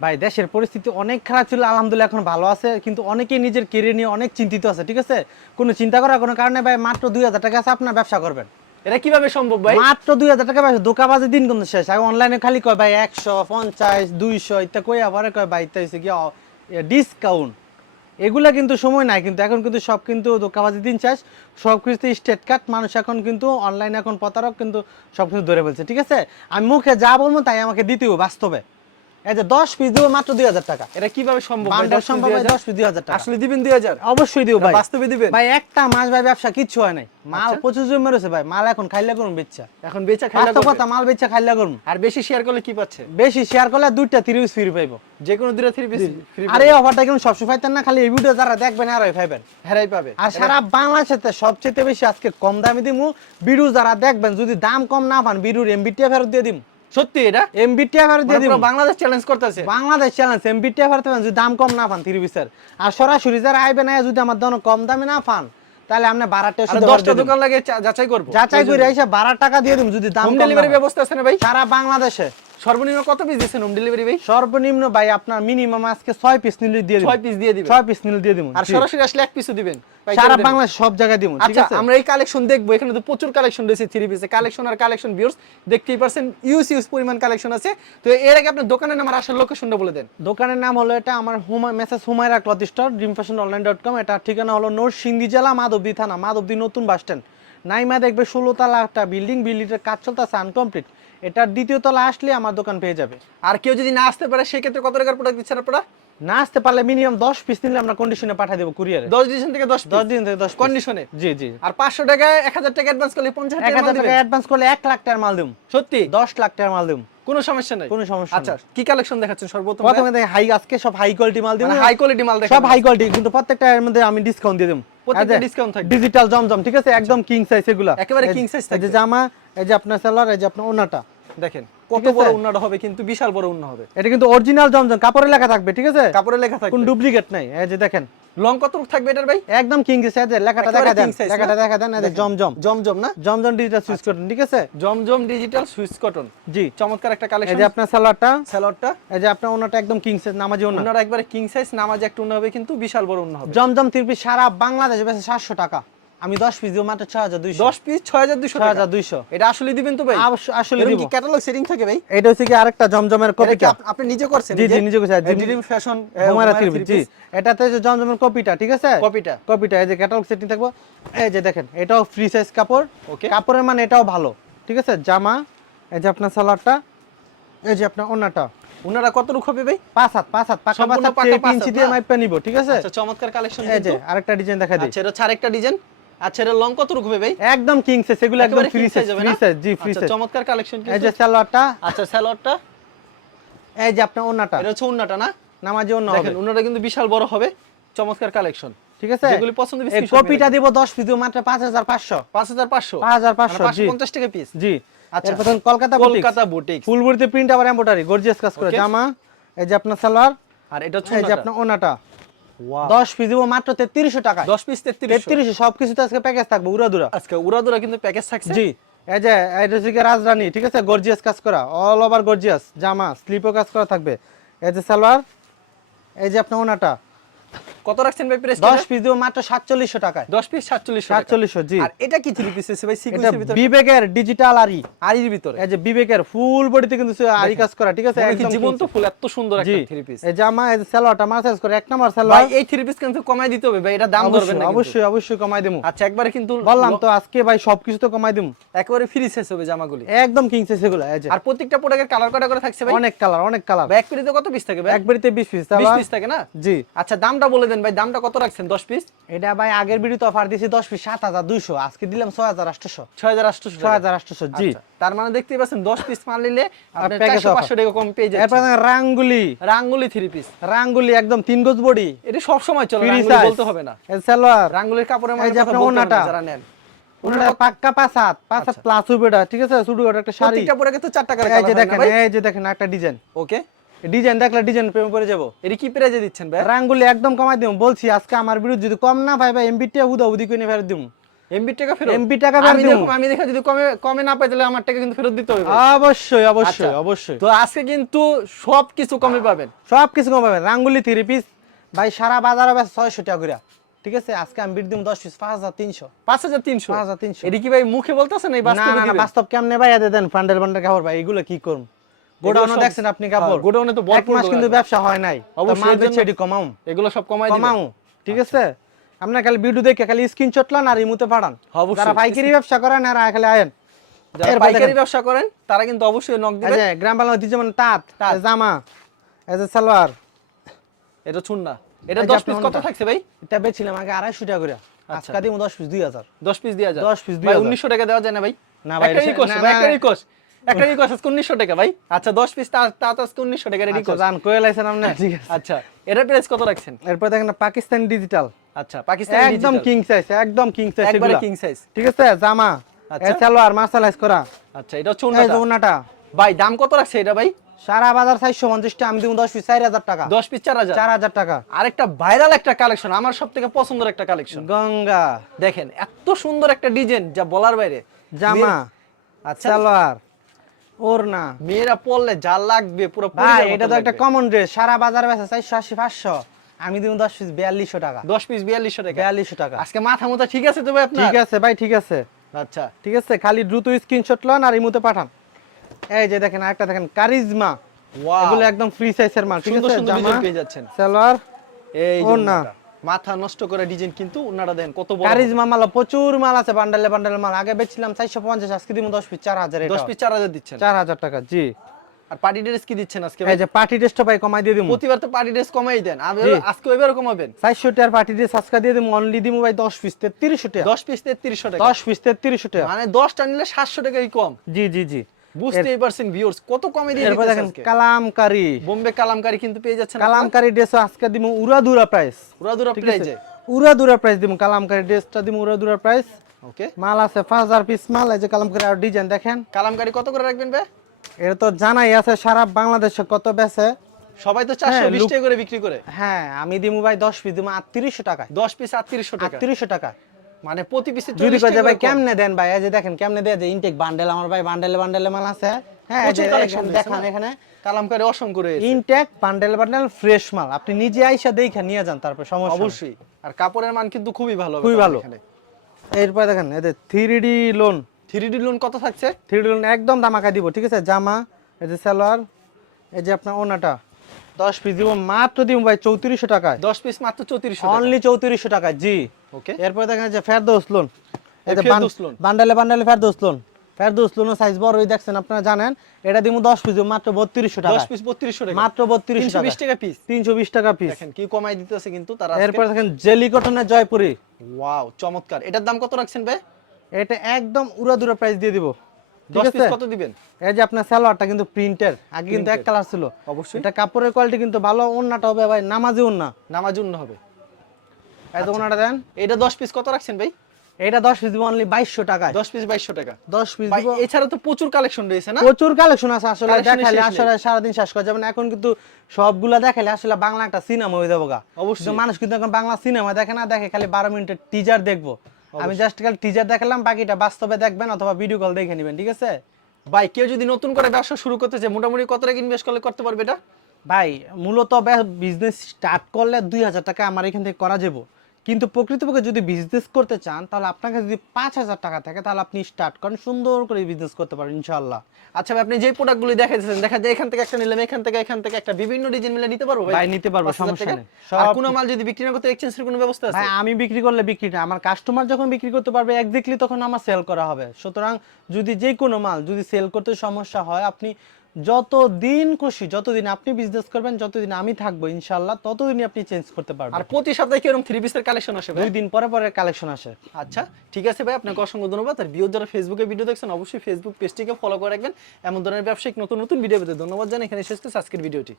ভাই দেশের পরিস্থিতি অনেক খারাপ ছিল আলহামদুলিল্লাহ এখন ভালো আছে কিন্তু অনেকেই নিজের কেরিয়ার নিয়ে অনেক চিন্তিত আছে ঠিক আছে? কোনো চিন্তা করার কোনো কারণে ভাই মাত্র দুই হাজার টাকা আছে আপনার ব্যবসা করবেন। এটা কীভাবে সম্ভব ভাই? মাত্র দুই হাজার টাকা ব্যবসা দোকাবাজি দিন কিন্তু শেষ আগে অনলাইনে খালি কয় ভাই একশো পঞ্চাশ দুইশো ইত্যা কই আবার কয় ভাই ইত্যা হচ্ছে কি ডিসকাউন্ট এগুলা কিন্তু সময় নাই কিন্তু এখন কিন্তু সব কিন্তু দোকাবাজি দিন শেষ। সব কিছু স্টেট কাট মানুষ এখন কিন্তু অনলাইনে এখন প্রতারক কিন্তু সব কিছু ধরে ফেলছে ঠিক আছে? আমি মুখে যা বলব তাই আমাকে দিতে হবে বাস্তবে। এই যে দশ পিস দেবো মাত্র দুই হাজার টাকা। এটা কীভাবে সম্ভব বান্ডেল সম্ভব দুই ভাই হাজার? দশ পিস দুই হাজার টাকা। আসলে দিবেন দুই হাজার? অবশ্যই দিব ভাই। বাস্তবে দিবেন? ভাই একটা মাস ভাই ব্যবসা কিচ্ছু হয় নাই। মাল আচ্ছা। প্রচুর জমে রয়েছে ভাই। মাল এখন খাইলে করুন বেচা। এখন বেচা খাইলা বাস্তব কথা মাল বেচা খাইলে করুন। আর বেশি শেয়ার করলে কি পাচ্ছে? বেশি শেয়ার করলে দুইটা ফ্রি পাইবো। যে কোনো দুটো থ্রি পিস ফ্রি আর অফারটা কিন্তু সবসময় পাইতেন না খালি এই ভিডিও যারা দেখবেন আর পাইবেন। হেরাই পাবে। আর সারা সবচেয়ে বেশি আজকে কম দামে দিমু। ভিডিও যারা দেখবেন যদি দাম কম না পান ভিডিওর এমবিটিয়া ফেরত দিয়ে দিম। সত্যি এটা? দিয়ে দিব। বাংলাদেশ চ্যালেঞ্জ করতেছে। বাংলাদেশ চ্যালেঞ্জ তো যদি দাম কম না পান তিরিশ পিসের আর সরাসরি যারা আইবে না যদি আমার দোনো কম দামে না পান তাহলে আপনি বারাটা দশটা দোকান লাগে যাচাই করব। যাচাই করে এসে বারো টাকা দিয়ে দিব যদি দাম ডেলিভারি ব্যবস্থা আছে না ভাই? সারা বাংলাদেশে। সর্বনিম্ন কত পিস দিচ্ছেন হোম ডেলিভারি ভাই? সর্বনিম্ন ভাই আপনার মিনিমাম আজকে ছয় পিস নিলে দিয়ে দিব। ছয় পিস দিয়ে দিবেন। ছয় পিস নিলে দিয়ে দিব। আর সরাসরি আসলে এক পিসও দিবেন? সারা। বাংলাদেশ সব জায়গায় দিব ঠিক আচ্ছা আছে? আমরা এই কালেকশন দেখব। এখানে তো প্রচুর কালেকশন রয়েছে থ্রি পিসে কালেকশন আর কালেকশন ভিউর্স দেখতেই পারছেন ইউজ ইউজ পরিমাণ কালেকশন আছে। তো এর আগে আপনার দোকানের নাম আর আসার লোকেশনটা বলে দেন। দোকানের নাম হলো এটা আমার হুমা message Humaira cloth store dream fashion online dot com এটা ঠিকানা হলো নরসিংদী জেলা মাধবদী থানা মাধবদী নতুন বাস স্ট্যান্ড। নাইমা দেখবে ষোলো তলা একটা বিল্ডিং বিল্ডিংয়ের কাজ চলতেছে আনকমপ্লিট এটার দ্বিতীয় তলা আসলে আমার দোকান পেয়ে যাবে। আর কেউ যদি না আসতে পারে সেক্ষেত্রে কত টাকার প্রোডাক্ট দিচ্ছেন আপনারা? না আসতে পারলে মিনিমাম দশ পিস নিলে আমরা কন্ডিশনে পাঠিয়ে দেবো কুরিয়ারে দশ ডিসেম্বর থেকে দশ দশ দিন থেকে দশ কন্ডিশনে জি জি। আর পাঁচশো টাকায় এক হাজার টাকা অ্যাডভান্স করলে পঞ্চাশ এক হাজার টাকা অ্যাডভান্স করলে এক লাখ টাকার মাল দিম সত্যি? দশ লাখ টাকার মাল দিম কোনো সমস্যা নাই। কোনো সমস্যা আচ্ছা কি কালেকশন দেখাচ্ছেন সর্বপ্রথম? প্রথমে হাই আজকে সব হাই কোয়ালিটি মাল দিব। হাই কোয়ালিটি মাল সব হাই কোয়ালিটি কিন্তু প্রত্যেকটা এর মধ্যে আমি ডিসকাউন্ট দিয়ে দেবো। প্রত্যেকটা discount থাকবে। ডিজিটাল জমজম ঠিক আছে? একদম কিং সাইজ এগুলা। একেবারে এই যে থাকবে। জামা এই যে আপনার সালোয়ার এই যে আপনার ওনাটা। দেখেন কত বড় উন্নত হবে কিন্তু বিশাল বড় উন্নত হবে। এটা কিন্তু অরিজিনাল জমজম কাপড়ে লেখা থাকবে ঠিক আছে? কাপড়ে লেখা থাকবে। কোন ডুপ্লিকেট নাই এই যে দেখেন। লং কত থাকবে এটার ভাই? একদম কিং সাইজ লেখাটা দেখা দেন? লেখাটা দেখা দেন এই জমজম। জমজম না? জমজম ডিজিটাল সুইচ করুন ঠিক আছে? জমজম ডিজিটাল সুইচ কটন জি। চমৎকার একটা কালেকশন এই যে আপনার সালোয়ারটা স্যালোয়ারটা এই যে আপনার ওনাটা একদম কিং সাইজ নামাজি ওনা ওনার একবারে কিং সাইজ নামাজ একটা উন্ন হবে কিন্তু বিশাল বড় উন্ন হবে। জমজম তিরপি সারা বাংলাদেশে বেশি সাতশো টাকা। আমি দশ পিস দিব মাত্র ছয় হাজার দুইশো। দশ পিস ছয় হাজার দুশো ছয় হাজার দুইশো। এটা আসলে দিবেন তো ভাই? আসলে দিব। কি ক্যাটালগ সেটিং থাকে ভাই? এটা হচ্ছে কি আরেকটা জমজমের এটা কি কপিটা? আপনি নিজে করছেন জি জি নিজে কোথায় dream fashion Humaira three G এটাতে যে জমজমের কপিটা ঠিক আছে? কপিটা। কপিটা এই যে ক্যাটালগ সেটিং থাকব। এই যে দেখেন এটাও ফ্রি সাইজ কাপড়। ওকে। কাপড়ের মানে এটাও ভালো ঠিক আছে? জামা এই যে আপনার সালোয়ারটা এই যে আপনার ওনাটা ওনারা কত রুখ হবে ভাই? পাঁচ হাত পাঁচ হাত পাকা পাঁচ হাত ইঞ্চি দিয়ে না? মাইপা নিব ঠিক আছে? আচ্ছা চমৎকার কালেকশন এই যে আরেকটা ডিজাইন দেখা দিই। আচ্ছা এটা হচ্ছে আরেকটা ডিজাইন আচ্ছা এটা লং কত ভাই? একদম কিং সাইজ এগুলো একদম ফ্রি সাইজ ফ্রি সাইজ জি ফ্রি আচ্ছা, সাইজ চমৎকার কালেকশন এই যে সালোয়ারটা আচ্ছা স্যালোয়ারটা এই যে আপনার ওনাটা এটা হচ্ছে উন্নাটা না? নামাজি ওনা দেখেন হবে। উন্নাটা কিন্তু বিশাল বড় হবে। চমৎকার কালেকশন ঠিক আছে? যেগুলি পছন্দ এই কপিটা দিব 10 পিস মাত্র 5500 পাঁচ হাজার পাঁচশো? 5500 জি। পঞ্চাশ টাকা পিস জি। আচ্ছা। Kolkata boutique Kolkata boutique full বডিতে প্রিন্ট আবার এমব্রয়ডারি গর্জিয়াস কাজ করে। জামা এই যে আপনার সালোয়ার আর এটা হচ্ছে এই যে আপনার ওনাটা 10 পিস দিব মাত্র 3300 টাকা দশ পিস তেত্রিশশো। সবকিছু তো আজকে প্যাকেজ থাকবে উড়াদুরা। আজকে উড়াদুরা কিন্তু প্যাকেজ থাকছে? জি। এই যে এটা হচ্ছে রাজরানী ঠিক আছে? গর্জিয়াস কাজ করা অল ওভার গর্জিয়াস জামা স্লিপও কাজ করা থাকবে। এই যে সালোয়ার এই যে আপনার ওনাটা। কত রাখছেন ভাই প্রেস 10 পিস দিব মাত্র 4700 টাকায়। দশ পিস সাতচল্লিশ 4700 জি। আর এটা কি থ্রি পিস ভাই? এটা সিকুয়েন্সের ভিতরে? বিবেকের ডিজিটাল আরি আরির ভিতরে। এই যে বিবেকের ফুল বডিতে কিন্তু আরি কাজ করা ঠিক আছে? একদম জীবন্ত ফুল এত সুন্দর একটা থ্রি পিস এই জামা এই যে সালোয়ারটা মার্সেস করে এক নাম্বার ভাই এই থ্রি পিস কিন্তু কমাই দিতে হবে ভাই এটা দাম ধরবেন না অবশ্যই অবশ্যই কমাই দেবো। আচ্ছা একবারে কিন্তু বললাম তো আজকে ভাই সবকিছু তো কমাই দেবো। একবারে ফ্রি শেষ হবে জামাগুলি। একদম কিং সাইজ এগুলো এই যে। আর প্রত্যেকটা প্রোডাক্টের কালার কটা করে থাকছে ভাই? অনেক কালার অনেক কালার ভাই এক পিরিতে কত পিস থাকে ভাই? এক বাড়িতে 20 পিস বিশ পিস থাকে না? জি। আচ্ছা দামটা বলে দেন ভাই দামটা কত রাখছেন? দশ পিস এটা ভাই আগের ভিডিওতে অফার দিয়েছি 10 পিস 7200 আজকে দিলাম 6800 ছয় হাজার আটশো 6800 জি। তার মানে দেখতেই পাচ্ছেন দশ পিস মাল নিলে offer। পাঁচশো টাকা কম পেয়ে এরপর যাচ্ছে। রাঙ্গুলি। রাঙ্গুলি থ্রি পিস রাঙ্গুলি একদম তিন গজ বডি। এটা সব সময় চলে রাঙ্গুলি বলতে হবে না। এই সালোয়ার। রাঙ্গুলির কাপড়ের মানে যে কথা আপনার বলতে হবে না ওড়নাটা। যারা নেন। ওনাটা পাক্কা প্লাস হবে ঠিক আছে? শুধু একটা শাড়ি। প্রত্যেকটা পরে কিন্তু চারটা করে এই যে দেখেন এই যে দেখেন একটা ডিজাইন ওকে ডিজাইন দেখলে ডিজাইন প্রেমে পড়ে যাব। এটা কি প্রাইজে দিচ্ছেন ভাই? রাঙ্গুলি একদম কমাই দিব বলছি আজকে আমার বিরুদ্ধে যদি কম না পাই ভাই এমবিটা হুদা হুদি করে ফেরত দিব এমবি টাকা ফেরত? MB টাকা ফেরত দিবো। আমি দেখো যদি কমে কমে না পাই তাহলে আমার টাকা কিন্তু ফেরত দিতে হবে অবশ্যই অবশ্যই আচ্ছা। অবশ্যই। তো আজকে কিন্তু কমে পাবেন। কম পাবেন। রাঙ্গুলি থ্রি পিস ভাই সারা বাজারে বেশ ছয়শো টাকা করে ঠিক আছে? আজকে আমি বিট দিব দশ পিস পাঁচ হাজার তিনশো। পাঁচ হাজার তিনশো? পাঁচ হাজার তিনশো। এটি কি ভাই মুখে বলতেছেন এই না বাস্তবে না না বাস্তব কেমনে ভাই? এদের দেন ফান্ডেল বান্ডেল কাপড় ভাই এগুলো কি করুন গোডাউনে দেখছেন আপনি কাপড়? হ্যাঁ, গোডাউনে তো এক ভরপুর মাস কিন্তু ব্যবসা হয় নাই। অবশ্যই, বেচে কমাও। এগুলো সব কমাই কমাও ঠিক আছে? আপনার খালি ভিডিও দেখে খালি স্ক্রিনশট লান আর ইমুতে পাঠান। অবশ্যই। যারা পাইকারি ব্যবসা করেন আর খালি আয়েন। যারা পাইকারি ব্যবসা করেন তারা কিন্তু অবশ্যই নক দিবেন যে গ্রাম বাংলা ঐতিহ্য মানে তাঁত। জামা এই যে সালোয়ার। এটা শুন না এটা এই যে দশ আপনার পিস কত থাকছে ভাই? এটা বেছিলাম আগে আড়াইশো টাকা করে। আচ্ছা। আজকে দিব দশ পিস দুই হাজার। দশ পিস দেওয়া যায় 10 piece ভাই 2000 উনিশশো টাকা দেওয়া যায় না ভাই? না ভাই, এটা- রিকোয়েস্ট ভাই একটা রিকোয়েস্ট একটা রিকোয়েস্ট আজকে উনিশশো টাকা ভাই। আচ্ছা দশ পিস তা তা তো আজকে উনিশশো টাকা আচ্ছা রিকোয়েস্ট জান কয়ে লাইছেন আপনি? আছে। আচ্ছা। এটার প্রাইস কত রাখছেন? এরপর দেখেন পাকিস্তানি ডিজিটাল আচ্ছা পাকিস্তান একদম কিং সাইজ একদম কিং সাইজ একবারে কিং সাইজ ঠিক আছে জামা। আচ্ছা। সালোয়ার মার্শালাইজ করা। আচ্ছা এটা হচ্ছে ওনাটা ভাই দাম কত রাখছে এটা ভাই? সারা বাজার চারশো পঞ্চাশটা আমি দিব দশ পিস চার হাজার টাকা। দশ পিস চার হাজার? চার হাজার টাকা। আরেকটা ভাইরাল একটা কালেকশন আমার সব থেকে পছন্দের একটা কালেকশন গঙ্গা। দেখেন এত সুন্দর একটা ডিজাইন যা বলার বাইরে। জামা আচ্ছা। সালোয়ার। ওড়না মেয়েরা পরলে যা লাগবে পুরো ভাই এটা তো একটা কমন ড্রেস সারা বাজার বেচা চারশো আশি পাঁচশো। আমি দিব দশ পিস বিয়াল্লিশশো টাকা। দশ পিস বিয়াল্লিশশো টাকা? বিয়াল্লিশশো টাকা। আজকে মাথা মোটা ঠিক আছে তো ভাই ঠিক আছে ভাই ঠিক আছে। আচ্ছা। ঠিক আছে খালি দ্রুত স্ক্রিনশট লন আর ইমুতে পাঠান। এই যে দেখেন আরেকটা দেখেন কারিজমা. এগুলো একদম ফ্রি সাইজের মাল ঠিক আছে? জামা পেয়ে যাচ্ছেন। সালোয়ার এই যে ওড়না। মাথা নষ্ট করে ডিজাইন কিন্তু ওনারা দেন। কত বড় কারিজমা মাল প্রচুর মাল আছে বান্ডেলে বান্ডেলে মাল। আগে বেচছিলাম চারশো পঞ্চাশ আজকে দিব দশ পিস চার হাজার দশ পিস চার হাজার দিচ্ছেন? চার হাজার টাকা জি। আর পার্টি ড্রেস কি দিচ্ছেন আজকে এই যে পার্টি ড্রেসটা ভাই কমাই দিয়ে দিব প্রতিবার তো পার্টি ড্রেস কমাই দেন। আর আজকে ওইবারও কমাবেন? চারশো টাকার পার্টি ড্রেস আজকে দিয়ে দিব অনলি দিব ভাই দশ পিস তেত্রিশশো টাকা। দশ পিস তেত্রিশশো টাকা। দশ পিস তেত্রিশশো টাকা। মানে দশটা নিলে সাতশো টাকাই কম। জি জি জি। বুঝতেই পারছেন ভিউয়ার্স কত কমে দিয়ে এরপর দিতেছে দেখেন কালামকারি। বোম্বে কালামকারি কিন্তু পেয়ে যাচ্ছেন কালামকারি ড্রেস আজকে উড়াদুরা প্রাইস উড়াদুরা উড়াদুরা প্রাইস কালামকারি ড্রেসটা উড়াদুরা প্রাইস ওকে। মাল আছে পাঁচ হাজার পিস মাল এই যে কালামকারি আর ডিজাইন দেখেন। কালামকারি কত করে রাখবেন ভাই? এটা তো জানাই আছে সারা বাংলাদেশে কত বেচে? সবাই তো চারশো হ্যাঁ, বিশ look- টাকা করে বিক্রি করে। হ্যাঁ আমি দিব ভাই দশ পিস দিব আটত্রিশশো টাকায়। দশ পিস আটত্রিশশো টাকা। আটত্রিশশো টাকা মানে প্রতি পিসে যদি কয় যে ভাই। কেমনে দেন ভাই? এই যে দেখেন কেমনে দেয় যে ইনটেক বান্ডেল আমার ভাই বান্ডেলে বান্ডেলে মাল আছে। হ্যাঁ এই যে রয়েছে দেখান? এখানে। কালামকারি অসংখ্য রয়েছে। ইনটেক বান্ডেল বান্ডেল ফ্রেশ মাল। আপনি নিজে আইসা দেখে নিয়ে যান তারপর সমস্যা অবশ্যই। আর কাপড়ের মান কিন্তু খুবই ভালো খুবই ভালো। এরপর দেখেন এদের three D lawn three D lawn কত থাকছে? থ্রি ডি লোন একদম দামাকা দিব ঠিক আছে? জামা এই যে সালোয়ার এই যে আপনার ওনাটা। দশ পিস। দিব মাত্র দিব ভাই চৌত্রিশশো টাকায়। দশ পিস মাত্র চৌত্রিশশো অনলি চৌত্রিশশো টাকা জি। ওকে এরপর দেখেন যে ফেরদৌস লোন। বান্ডেলে বান্ডেলে ফেরদৌস লোন। ফেরদৌস সাইজ বড়ই দেখছেন আপনারা জানেন। এটা দিব দশ পিস মাত্র বত্রিশশো টাকা দশ পিস বত্রিশশো টাকা। মাত্র বত্রিশশো তিনশো টাকা বিশ টাকা পিস তিনশো বিশ টাকা পিস দেখেন কি কমাই দিতেছে কিন্তু তারা এরপর দেখেন জেলি কটনের জয়পুরি। ওয়াও চমৎকার। এটার দাম কত রাখছেন ভাই? এটা একদম উড়াদুরা প্রাইস দিয়ে দিব। ঠিক দশ পিস কত দিবেন? এই যে আপনার সালোয়ারটা কিন্তু প্রিন্টের আগে কিন্তু এক কালার ছিল। অবশ্যই। এটা কাপড়ের কোয়ালিটি কিন্তু ভালো ওন্নাটা হবে ভাই নামাজি ওন্না নামাজুন্ন হবে। এই তো দেন। এটা দশ পিস কত রাখছেন ভাই? এটা দশ পিস দিব অনলি বাইশশো টাকায়। দশ পিস বাইশশো টাকা। দশ পিস দিব। এছাড়া তো প্রচুর কালেকশন রয়েছে না? প্রচুর কালেকশন আছে আসলে দেখালে শেষ আসলে সারাদিন শেষ করা যাবে না। এখন কিন্তু সবগুলা দেখালে আসলে বাংলা একটা সিনেমা হয়ে যাব গা। অবশ্যই। মানুষ কিন্তু এখন বাংলা সিনেমা দেখে না দেখে খালি বারো মিনিটের টিজার দেখব। আমি জাস্ট খালি টিজার দেখালাম বাকিটা বাস্তবে দেখবেন অথবা ভিডিও কল দেখে নেবেন ঠিক আছে? ভাই কেউ যদি নতুন করে ব্যবসা শুরু করতে চায় মোটামুটি কত টাকা ইনভেস্ট করলে করতে পারবে এটা? ভাই মূলত বিজনেস স্টার্ট করলে দুই হাজার টাকা আমার এখান থেকে করা যাব। কিন্তু প্রকৃতপক্ষে যদি বিজনেস করতে চান তাহলে আপনার কাছে যদি পাঁচ হাজার টাকা থাকে তাহলে আপনি স্টার্ট করেন সুন্দর করে বিজনেস করতে পারেন ইনশাল্লাহ আচ্ছা ভাই আপনি যে প্রোডাক্টগুলি দেখাইছেন দেখা যায় এখান থেকে একটা নিলাম এখান থেকে এখান থেকে একটা বিভিন্ন ডিজাইন মিলে নিতে পারব ভাই, নিতে পারব, সমস্যা নেই। আর সব কোনো মাল যদি বিক্রি না করতে এক্সচেঞ্জের কোনো ব্যবস্থা আছে? ভাই আমি বিক্রি করলে বিক্রি না আমার কাস্টমার যখন বিক্রি করতে পারবে একজাক্টলি তখন আমার সেল করা হবে। সুতরাং যদি যে কোনো মাল যদি সেল করতে সমস্যা হয় আপনি যত দিন খুশি যতদিন আপনি বিজনেস করবেন যতদিন আমি থাকব ইনশাল্লাহ ততদিনই আপনি চেঞ্জ করতে পারবেন। আর প্রতি সপ্তাহে কীরকম থ্রি পিসের কালেকশন আসে দুই দিন পরে পরে কালেকশন আসে। আচ্ছা ঠিক আছে ভাই আপনাকে অসংখ্য ধন্যবাদ। আর ভিউ যারা ফেসবুকে ভিডিও দেখছেন অবশ্যই ফেসবুক পেজটিকে ফলো করে রাখবেন। এমন ধরনের ব্যবসায়িক নতুন নতুন ভিডিও পেতে ধন্যবাদ জানাই। এখানে শেষ করছি আজকের ভিডিওটি